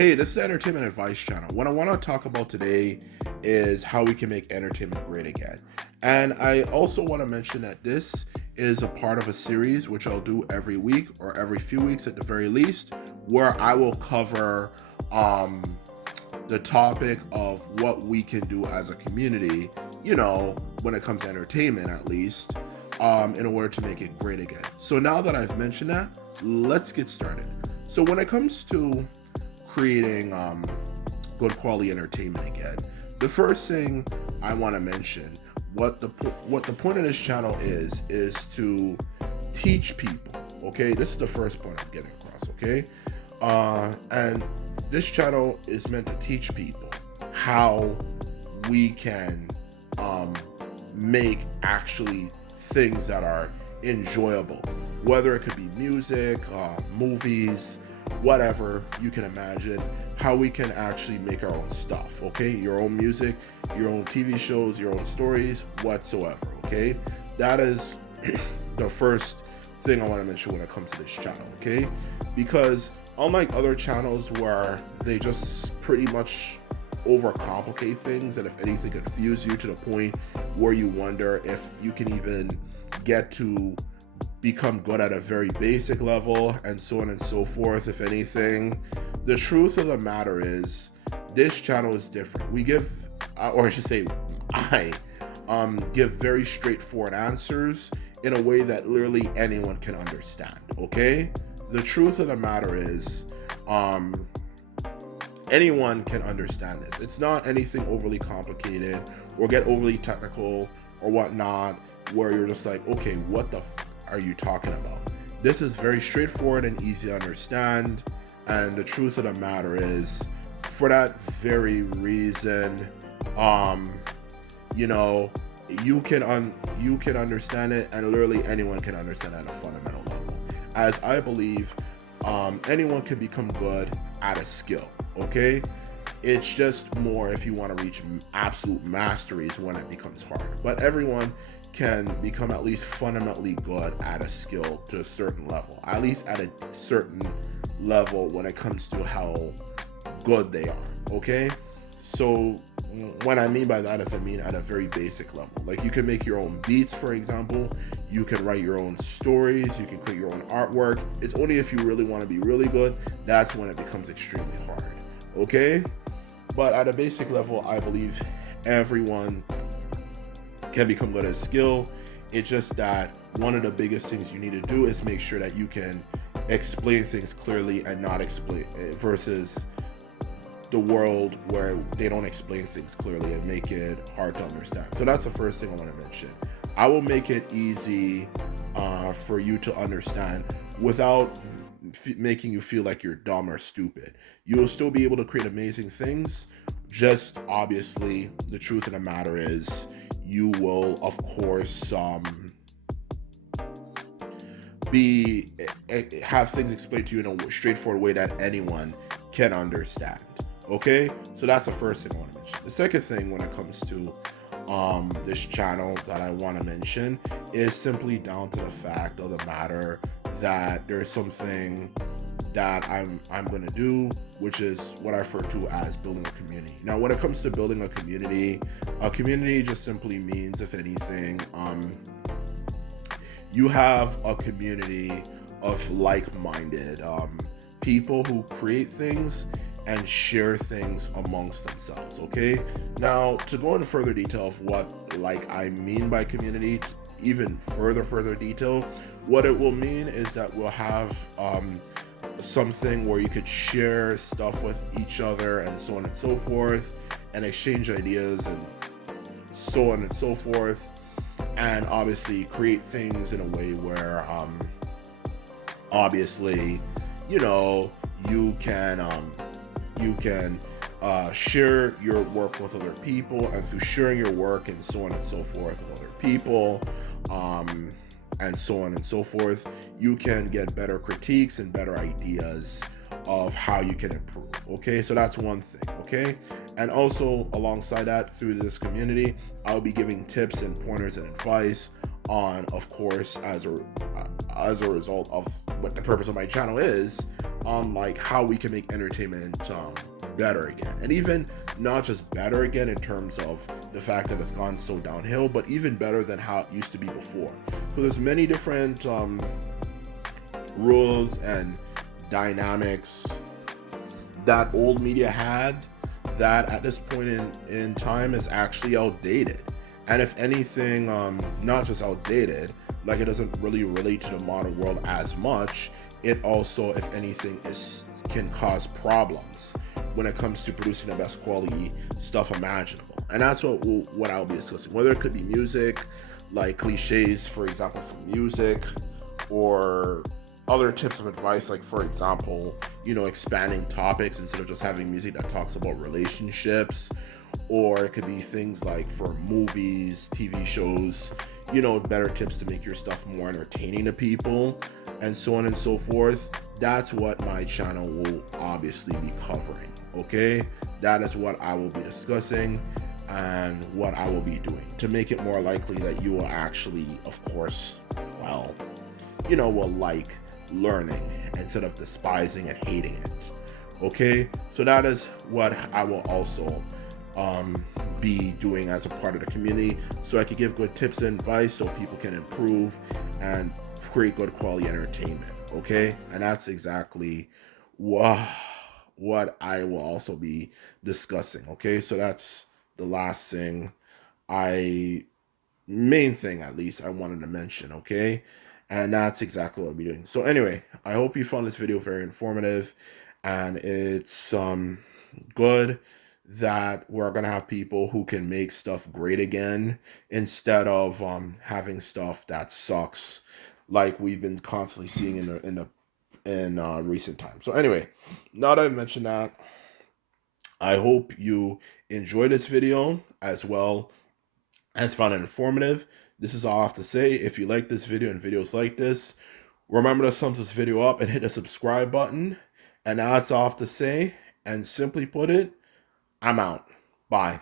Hey, this is the Entertainment Advice Channel. What I want to talk about today is how we can make entertainment great again. And I also want to mention that this is a part of a series which I'll do every week or every few weeks at the very least, where I will cover the topic of what we can do as a community, when it comes to entertainment at least, in order to make it great again. So now that I've mentioned that, let's get started. So when it comes to creating good quality entertainment again, the first thing I want to mention, what the point of this channel is to teach people. Okay, this is the first point I'm getting across. Okay, and this channel is meant to teach people how we can make actually things that are enjoyable, whether it could be music, movies, whatever you can imagine, how we can actually make our own stuff. Okay, your own music, your own TV shows, your own stories, whatsoever. Okay, that is the first thing I want to mention when it comes to this channel. Okay, because unlike other channels where they just pretty much overcomplicate things and if anything confuse you to the point where you wonder if you can even get to become good at a very basic level and so on and so forth, if anything, the truth of the matter is this channel is different. We give, or I should say I give very straightforward answers in a way that literally anyone can understand. Okay, the truth of the matter is anyone can understand this. It's not anything overly complicated or get overly technical or whatnot where you're just like, okay, what the are you talking about? This is very straightforward and easy to understand, and the truth of the matter is, for that very reason, you can understand it, and literally anyone can understand it at a fundamental level. As I believe, anyone can become good at a skill. Okay, it's just more if you want to reach absolute masteries when it becomes hard. But everyone can become at least fundamentally good at a skill to a certain level, at least at a certain level when it comes to how good they are. Okay, so what I mean by that is I mean at a very basic level. Like you can make your own beats, for example, you can write your own stories, you can create your own artwork. It's only if you really want to be really good, that's when it becomes extremely hard. Okay, but at a basic level, I believe everyone can become good at a skill. It's just that one of the biggest things you need to do is make sure that you can explain things clearly and not explain versus the world where they don't explain things clearly and make it hard to understand. So that's the first thing I want to mention. I will make it easy for you to understand without making you feel like you're dumb or stupid. You will still be able to create amazing things. Just obviously, the truth of the matter is, you will, of course, have things explained to you in a straightforward way that anyone can understand. Okay, so that's the first thing I want to mention. The second thing when it comes to this channel that I want to mention is simply down to the fact of the matter that there's something that I'm going to do, which is what I refer to as building a community. Now, when it comes to building a community just simply means, if anything, you have a community of like-minded people who create things and share things amongst themselves. Okay, now to go into further detail of what I mean by community, even further detail, what it will mean is that we'll have something where you could share stuff with each other and so on and so forth, and exchange ideas and so on and so forth, and obviously create things in a way where obviously you can share your work with other people, and through sharing your work and so on and so forth with other people, and so on and so forth, you can get better critiques and better ideas of how you can improve. Okay, so that's one thing. Okay, and also alongside that, through this community, I'll be giving tips and pointers and advice on, of course, as a result of what the purpose of my channel is, on like how we can make entertainment better again, and even not just better again in terms of the fact that it's gone so downhill, but even better than how it used to be before. So there's many different rules and dynamics that old media had that at this point in time is actually outdated. And if anything, not just outdated, like it doesn't really relate to the modern world as much, it also, if anything, can cause problems when it comes to producing the best quality stuff imaginable. And that's what I'll be discussing, whether it could be music, like cliches, for example, for music, or other tips of advice, like for example, expanding topics instead of just having music that talks about relationships. Or it could be things like for movies, TV shows, better tips to make your stuff more entertaining to people, and so on and so forth. That's what my channel will obviously be covering, okay? That is what I will be discussing and what I will be doing to make it more likely that you will actually, of course, will like learning instead of despising and hating it, okay? So that is what I will also be doing as a part of the community, so I can give good tips and advice so people can improve and create good quality entertainment, okay? And that's exactly what I will also be discussing, okay? So that's the last thing, main thing at least, I wanted to mention, okay? And that's exactly what I'll be doing. So anyway, I hope you found this video very informative, and it's good that we're gonna have people who can make stuff great again instead of having stuff that sucks, like we've been constantly seeing in recent times. So anyway, now that I've mentioned that, I hope you enjoyed this video as well as found it informative. This is all I have to say. If you like this video and videos like this, remember to thumbs this video up and hit the subscribe button. And now that's all I have to say. And simply put it, I'm out. Bye.